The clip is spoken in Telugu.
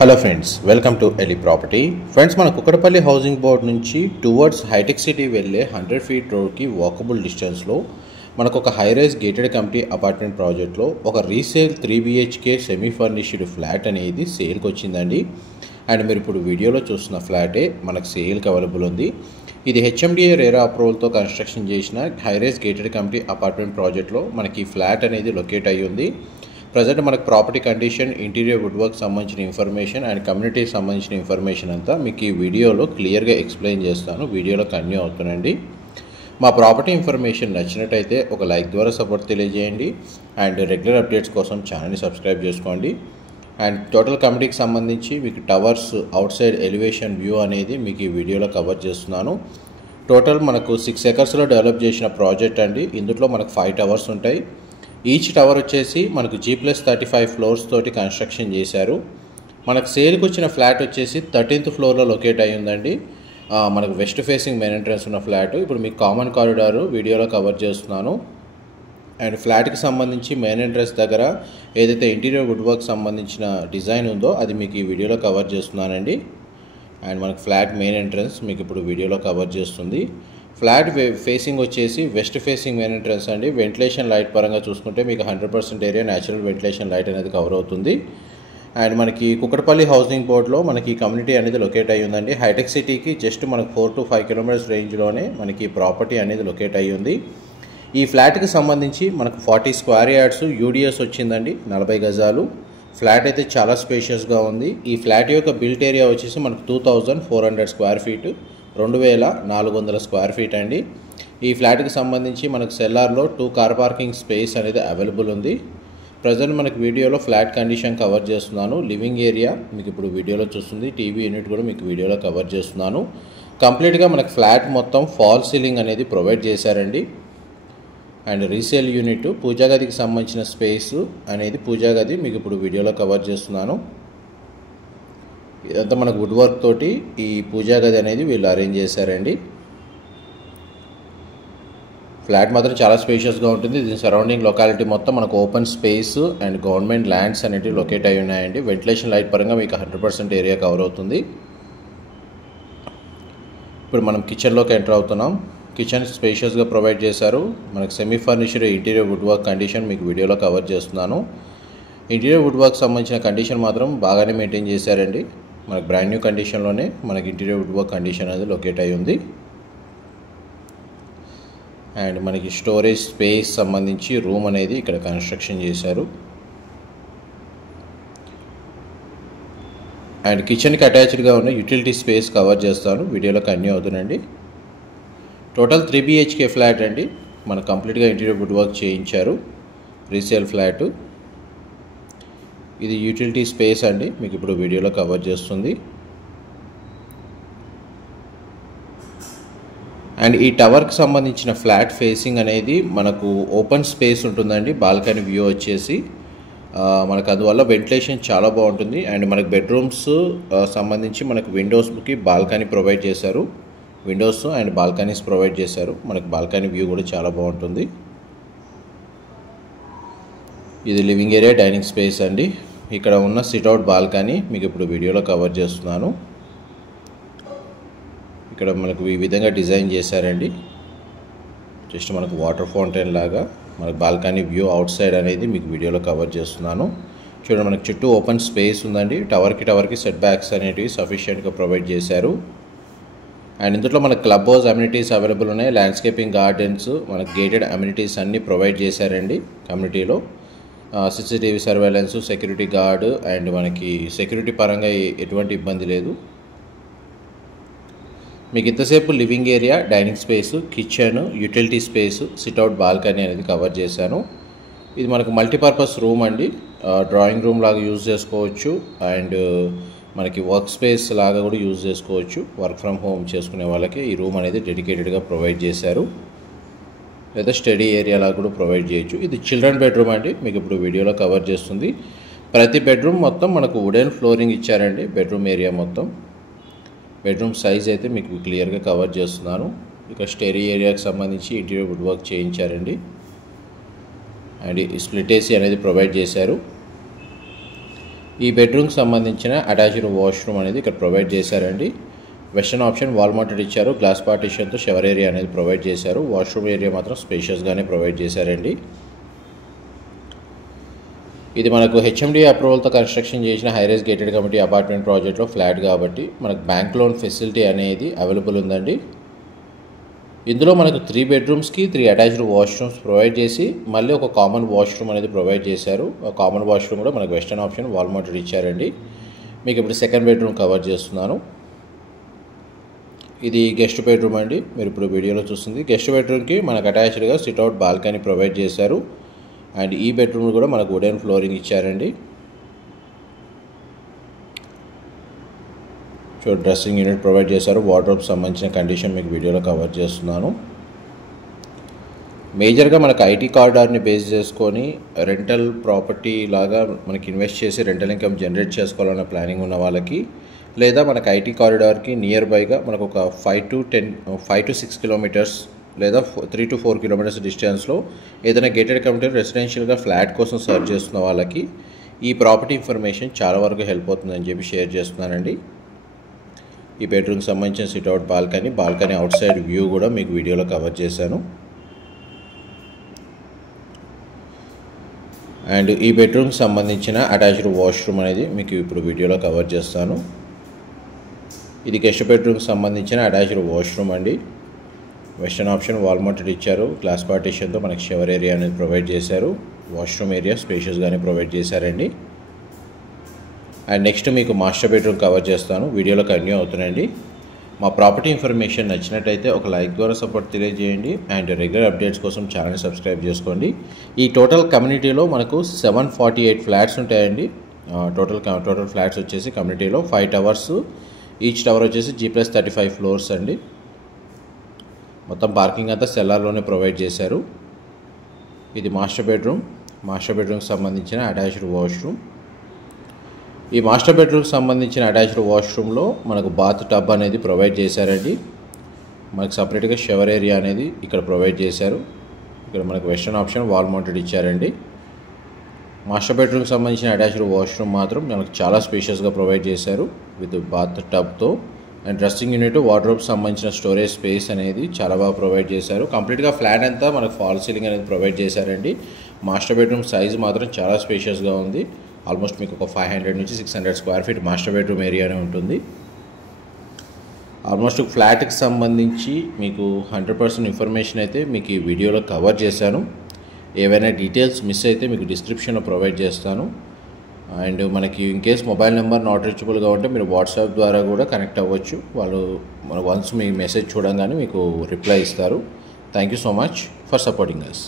Hello friends, welcome to Eli property. Friends, మన కుక్కడపల్లి హౌసింగ్ బోర్డ్ నుంచి టువర్డ్స్ హైటెక్ సిటీ వెళ్ళే 100 ఫీట్ రోడ్కి వాకబుల్ డిస్టెన్స్లో మనకు ఒక high rise gated community apartment ప్రాజెక్ట్లో ఒక resale 3 BHK semi furnished flat అనేది సేల్కి వచ్చిందండి. అండ్ మీరు ఇప్పుడు వీడియోలో చూస్తున్న ఫ్లాటే మనకు సేల్కి అవైలబుల్ ఉంది. ఇది HMDA రేరా అప్రూవల్తో కన్స్ట్రక్షన్ చేసిన high rise gated community apartment ప్రాజెక్ట్లో మనకి ఈ ఫ్లాట్ అనేది లొకేట్ అయ్యి ఉంది. ప్రజెంట్ మనకు property condition, interior wood work సంబంధించిన ఇన్ఫర్మేషన్ అండ్ కమ్యూనిటీకి సంబంధించిన ఇన్ఫర్మేషన్ అంతా మీకు ఈ వీడియోలో క్లియర్గా ఎక్స్ప్లెయిన్ చేస్తాను. వీడియోలో కంటిన్యూ అవుతుందండి. మా ప్రాపర్టీ ఇన్ఫర్మేషన్ నచ్చినట్టయితే ఒక లైక్ ద్వారా సపోర్ట్ తెలియజేయండి. అండ్ రెగ్యులర్ అప్డేట్స్ కోసం ఛానల్ని సబ్స్క్రైబ్ చేసుకోండి. అండ్ టోటల్ కమ్యూనిటీకి సంబంధించి మీకు towers, out side elevation view అనేది మీకు ఈ వీడియోలో కవర్ చేస్తున్నాను. టోటల్ మనకు 6 ఎకర్స్లో డెవలప్ చేసిన ప్రాజెక్ట్ అండి. ఇందులో మనకు 5 టవర్స్ ఉంటాయి. ఈచ్ టవర్ వచ్చేసి మనకు G+35 ఫ్లోర్స్ తోటి కన్స్ట్రక్షన్ చేశారు. మనకు సేల్కి వచ్చిన ఫ్లాట్ వచ్చేసి 13th ఫ్లోర్లో లొకేట్ అయ్యి ఉందండి. మనకు వెస్ట్ ఫేసింగ్ మెయిన్ ఎంట్రన్స్ ఉన్న ఫ్లాట్. ఇప్పుడు మీకు కామన్ కారిడార్ వీడియోలో కవర్ చేస్తున్నాను. అండ్ ఫ్లాట్కి సంబంధించి మెయిన్ ఎంట్రన్స్ దగ్గర ఏదైతే ఇంటీరియర్ వుడ్ వర్క్ సంబంధించిన డిజైన్ ఉందో అది మీకు ఈ వీడియోలో కవర్ చేస్తున్నానండి. అండ్ మనకు ఫ్లాట్ మెయిన్ ఎంట్రన్స్ మీకు ఇప్పుడు వీడియోలో కవర్ చేస్తుంది. ఫ్లాట్ ఫేసింగ్ వచ్చేసి వెస్ట్ ఫేసింగ్ మెయిన్ ఎంట్రన్స్ అండి. వెంటిలేషన్ లైట్ పరంగా చూసుకుంటే మీకు 100% ఏరియా న్యాచురల్ వెంటిలేషన్ లైట్ అనేది కవర్ అవుతుంది. అండ్ మనకి కుక్కడపల్లి హౌసింగ్ బోర్డ్లో మనకి కమ్యూనిటీ అనేది లొకేట్ అయ్యి ఉందండి. హైటెక్ సిటీకి జస్ట్ మనకు 4 to 5 కిలోమీటర్స్ రేంజ్లోనే మనకి ప్రాపర్టీ అనేది లొకేట్ అయ్యి ఉంది. ఈ ఫ్లాట్కి సంబంధించి మనకు 40 స్క్వేర్ యార్డ్స్ UDS వచ్చిందండి, 40 గజాలు. ఫ్లాట్ అయితే చాలా స్పేషియస్గా ఉంది. ఈ ఫ్లాట్ యొక్క బిల్ట్ ఏరియా వచ్చేసి మనకు 2400 స్క్వేర్ ఫీట్, 2400 స్క్వేర్ ఫీట్ అండి. ఈ ఫ్లాట్కి సంబంధించి మనకు సెల్లార్లో 2 కార్ పార్కింగ్ స్పేస్ అనేది అవైలబుల్ ఉంది. ప్రజెంట్ మనకు వీడియోలో ఫ్లాట్ కండిషన్ కవర్ చేస్తున్నాను. లివింగ్ ఏరియా మీకు ఇప్పుడు వీడియోలో చూస్తుంది. టీవీ యూనిట్ కూడా మీకు వీడియోలో కవర్ చేస్తున్నాను. కంప్లీట్గా మనకు ఫ్లాట్ మొత్తం ఫాల్ సీలింగ్ అనేది ప్రొవైడ్ చేశారండి. అండ్ రీసేల్ యూనిట్, పూజా గదికి సంబంధించిన స్పేస్ అనేది పూజా గది మీకు ఇప్పుడు వీడియోలో కవర్ చేస్తున్నాను. ఇదంతా మనకు వుడ్ వర్క్ తోటి ఈ పూజా గది అనేది వీళ్ళు అరేంజ్ చేశారండి. ఫ్లాట్ మాత్రం చాలా స్పేషియస్గా ఉంటుంది. దీని సరౌండింగ్ లొకాలిటీ మొత్తం మనకు open space and government lands అనేవి లొకేట్ అయి ఉన్నాయండి. వెంటిలేషన్ లైట్ పరంగా మీకు 100% ఏరియా కవర్ అవుతుంది. ఇప్పుడు మనం కిచెన్లోకి ఎంటర్ అవుతున్నాం. కిచెన్ స్పేషియస్గా ప్రొవైడ్ చేశారు. మనకు semi furnished interior wood work condition మీకు వీడియోలో కవర్ చేస్తున్నాను. ఇంటీరియర్ వుడ్ వర్క్ సంబంధించిన కండిషన్ మాత్రం బాగానే మెయింటైన్ చేశారండి. మనకు బ్రాండ్ న్యూ కండిషన్లోనే మనకి ఇంటీరియర్ వుడ్ వర్క్ కండిషన్ అనేది లొకేట్ అయి ఉంది. అండ్ మనకి స్టోరేజ్ స్పేస్ సంబంధించి రూమ్ అనేది ఇక్కడ కన్స్ట్రక్షన్ చేశారు. అండ్ కిచెన్కి అటాచ్డ్గా ఉన్న యూటిలిటీ స్పేస్ కవర్ చేస్తాను. వీడియోలో కంటిన్యూ అవుతుందండి. టోటల్ 3 BHK ఫ్లాట్ అండి. మనకు కంప్లీట్గా ఇంటీరియర్ వుడ్ వర్క్ చేయించారు. Resale flat. ఇది యూటిలిటీ స్పేస్ అండి, మీకు ఇప్పుడు వీడియోలో కవర్ చేస్తుంది. అండ్ ఈ టవర్కి సంబంధించిన ఫ్లాట్ ఫేసింగ్ అనేది మనకు ఓపెన్ స్పేస్ ఉంటుందండి. బాల్కనీ వ్యూ వచ్చేసి మనకు అందువల్ల వెంటిలేషన్ చాలా బాగుంటుంది. అండ్ మనకు బెడ్రూమ్స్ సంబంధించి మనకు విండోస్కి బాల్కనీ ప్రొవైడ్ చేశారు. విండోస్ అండ్ బాల్కనీస్ ప్రొవైడ్ చేశారు. మనకు బాల్కనీ వ్యూ కూడా చాలా బాగుంటుంది. ఇది లివింగ్ ఏరియా, డైనింగ్ స్పేస్ అండి. ఇక్కడ ఉన్న సిట్అవుట్ బాల్కనీ మీకు ఇప్పుడు వీడియోలో కవర్ చేస్తున్నాను. ఇక్కడ మనకు ఈ విధంగా డిజైన్ చేశారండి. జస్ట్ మనకు వాటర్ ఫౌంటైన్ లాగా మనకు బాల్కనీ వ్యూ అవుట్ సైడ్ అనేది మీకు వీడియోలో కవర్ చేస్తున్నాను. చూడండి, మనకు చుట్టూ ఓపెన్ స్పేస్ ఉందండి. టవర్కి సెట్ బ్యాక్స్ అనేటివి సఫిషియెంట్గా ప్రొవైడ్ చేశారు. అండ్ ఇందులో మనకు క్లబ్ హౌస్ అమ్యూనిటీస్ అవైలబుల్ ఉన్నాయి. ల్యాండ్స్కేపింగ్, గార్డెన్స్, మనకు గేటెడ్ అమ్యూనిటీస్ అన్నీ ప్రొవైడ్ చేశారండి. కమ్యూనిటీలో CCTV surveillance, security guard and మనకి సెక్యూరిటీ పరంగా ఎటువంటి ఇబ్బంది లేదు. మీకు ఇంతసేపు living area, dining space, kitchen, utility space, sit-out balcony అనేది కవర్ చేశాను. ఇది మనకు మల్టీపర్పస్ రూమ్ అండి. డ్రాయింగ్ రూమ్ లాగా యూజ్ చేసుకోవచ్చు. అండ్ మనకి వర్క్ స్పేస్ లాగా కూడా యూజ్ చేసుకోవచ్చు. వర్క్ ఫ్రమ్ హోమ్ చేసుకునే వాళ్ళకి ఈ రూమ్ అనేది డెడికేటెడ్గా ప్రొవైడ్ చేశారు. లేదా స్టడీ ఏరియా లాగా కూడా ప్రొవైడ్ చేయొచ్చు. ఇది చిల్డ్రన్ బెడ్రూమ్ అండి, మీకు ఇప్పుడు వీడియోలో కవర్ చేస్తుంది. ప్రతి బెడ్రూమ్ మొత్తం మనకు వుడెన్ ఫ్లోరింగ్ ఇచ్చారండి. బెడ్రూమ్ ఏరియా మొత్తం, బెడ్రూమ్ సైజ్ అయితే మీకు క్లియర్గా కవర్ చేస్తున్నాను. ఇక స్టడీ ఏరియాకి సంబంధించి ఇంటీరియర్ వుడ్ వర్క్ చేయించారండి. అండ్ స్ప్లిట్ ఏసీ అనేది ప్రొవైడ్ చేశారు. ఈ బెడ్రూమ్కి సంబంధించిన అటాచ్డ్ వాష్రూమ్ అనేది ఇక్కడ ప్రొవైడ్ చేశారండి. వెస్టర్న్ ఆప్షన్ వాల్ మౌంటెడ్ ఇచ్చారు. గ్లాస్ పార్టిషన్తో షవర్ ఏరియా అనేది ప్రొవైడ్ చేశారు. వాష్రూమ్ ఏరియా మాత్రం స్పేషియస్గానే ప్రొవైడ్ చేశారండి. ఇది మనకు హెచ్ఎండి అప్రూవల్తో కన్స్ట్రక్షన్ చేసిన హైరైజ్ గేటెడ్ కమ్యూనిటీ అపార్ట్మెంట్ ప్రాజెక్ట్లో ఫ్లాట్ కాబట్టి మనకు బ్యాంక్ లోన్ ఫెసిలిటీ అనేది అవైలబుల్ ఉందండి. ఇందులో మనకు 3 బెడ్రూమ్స్కి 3 అటాచ్డ్ వాష్రూమ్స్ ప్రొవైడ్ చేసి మళ్ళీ ఒక కామన్ వాష్రూమ్ అనేది ప్రొవైడ్ చేశారు. ఆ కామన్ వాష్రూమ్ కూడా మనకు వెస్టర్న్ ఆప్షన్ వాల్ మౌంటెడ్ ఇచ్చారండి. మీకు ఇప్పుడు సెకండ్ బెడ్రూమ్ కవర్ చేస్తున్నాను. ఇది గెస్ట్ బెడ్రూమ్ అండి. మీరు ఇప్పుడు వీడియోలో చూస్తుంది గెస్ట్ బెడ్రూమ్కి మనకు అటాచ్డ్గా సిట్అవుట్ బాల్కనీ ప్రొవైడ్ చేశారు. అండ్ ఈ బెడ్రూమ్ కూడా మనకు వుడెన్ ఫ్లోరింగ్ ఇచ్చారండి. డ్రెస్సింగ్ యూనిట్ ప్రొవైడ్ చేశారు. వార్డ్రోబ్ సంబంధించిన కండిషన్ మీకు వీడియోలో కవర్ చేస్తున్నాను. మేజర్గా మనకు ఐటీ కారిడార్ని బేస్ చేసుకొని రెంటల్ ప్రాపర్టీ లాగా మనకి ఇన్వెస్ట్ చేసి రెంటల్ ఇన్కమ్ జనరేట్ చేసుకోవాలన్న ప్లానింగ్ ఉన్న వాళ్ళకి, లేదా మనకు ఐటీ కారిడార్కి నియర్ బైగా మనకు ఒక 5 to 6 కిలోమీటర్స్ లేదా 3 to 4 కిలోమీటర్స్ డిస్టెన్స్లో ఏదైనా గేటెడ్ కమ్యూనిటీ రెసిడెన్షియల్గా ఫ్లాట్ కోసం సర్చ్ చేస్తున్న వాళ్ళకి ఈ ప్రాపర్టీ ఇన్ఫర్మేషన్ చాలా వరకు హెల్ప్ అవుతుందని చెప్పి షేర్ చేస్తున్నానండి. ఈ బెడ్రూమ్కి సంబంధించిన sit-out balcony out side view కూడా మీకు వీడియోలో కవర్ చేశాను. అండ్ ఈ బెడ్రూమ్కి సంబంధించిన అటాచ్డ్ వాష్రూమ్ అనేది మీకు ఇప్పుడు వీడియోలో కవర్ చేస్తాను. ఇది గెస్ట్ బెడ్రూమ్కి సంబంధించిన అటాచ్డ్ వాష్రూమ్ అండి. వెస్టర్న్ ఆప్షన్ వాల్ మౌంటెడ్ ఇచ్చారు. గ్లాస్ పార్టిషన్తో మనకి షవర్ ఏరియా అనేది ప్రొవైడ్ చేశారు. వాష్రూమ్ ఏరియా స్పేషియస్గానే ప్రొవైడ్ చేశారండి. అండ్ నెక్స్ట్ మీకు మాస్టర్ బెడ్రూమ్ కవర్ చేస్తాను. వీడియోలో కంటిన్యూ అవుతుందండి. మా ప్రాపర్టీ ఇన్ఫర్మేషన్ నచ్చినట్టయితే ఒక లైక్ ద్వారా సపోర్ట్ తెలియజేయండి. అండ్ రెగ్యులర్ అప్డేట్స్ కోసం ఛానల్ని సబ్స్క్రైబ్ చేసుకోండి. ఈ టోటల్ కమ్యూనిటీలో మనకు 748 ఫ్లాట్స్ ఉంటాయండి. టోటల్ ఫ్లాట్స్ వచ్చేసి కమ్యూనిటీలో 5 టవర్స్, ఈచ్ టవర్ వచ్చేసి G+35 ఫ్లోర్స్ అండి. మొత్తం పార్కింగ్ అంతా సెల్లార్లోనే ప్రొవైడ్ చేశారు. ఇది మాస్టర్ బెడ్రూమ్కి సంబంధించిన అటాచ్డ్ వాష్రూమ్. ఈ మాస్టర్ బెడ్రూమ్కి సంబంధించిన అటాచ్డ్ వాష్రూమ్లో మనకు బాత్ టబ్ అనేది ప్రొవైడ్ చేశారండి. మనకు సపరేట్గా షవర్ ఏరియా అనేది ఇక్కడ ప్రొవైడ్ చేశారు. ఇక్కడ మనకు వెస్టర్న్ ఆప్షన్ వాల్ మౌంటెడ్ ఇచ్చారండి. మాస్టర్ బెడ్రూమ్కి సంబంధించిన అటాచ్డ్ వాష్రూమ్ మాత్రం మనకు చాలా స్పేషియస్గా ప్రొవైడ్ చేశారు విత్ బాత్ టబ్తో. అండ్ డ్రెస్సింగ్ యూనిట్, వార్డ్రోబ్ సంబంధించిన స్టోరేజ్ స్పేస్ అనేది చాలా బాగా ప్రొవైడ్ చేశారు. కంప్లీట్గా ఫ్లాట్ అంతా మనకు ఫాల్ సీలింగ్ అనేది ప్రొవైడ్ చేశారండి. మాస్టర్ బెడ్రూమ్ సైజ్ మాత్రం చాలా స్పేషియస్గా ఉంది. ఆల్మోస్ట్ మీకు ఒక 500 నుంచి 600 స్క్వేర్ ఫీట్ మాస్టర్ బెడ్రూమ్ ఏరియానే ఉంటుంది. ఆల్మోస్ట్ ఫ్లాట్కి సంబంధించి మీకు 100% ఇన్ఫర్మేషన్ అయితే మీకు ఈ వీడియోలో కవర్ చేశాను. ఏవైనా డీటెయిల్స్ మిస్ అయితే మీకు డిస్క్రిప్షన్లో ప్రొవైడ్ చేస్తాను. అండ్ మనకి in case mobile number not రీచబుల్గా ఉంటే మీరు వాట్సాప్ ద్వారా కూడా కనెక్ట్ అవ్వచ్చు. వాళ్ళు వన్స్ మీ మెసేజ్ చూడంగానే మీకు రిప్లై ఇస్తారు. Thank you so much for supporting us.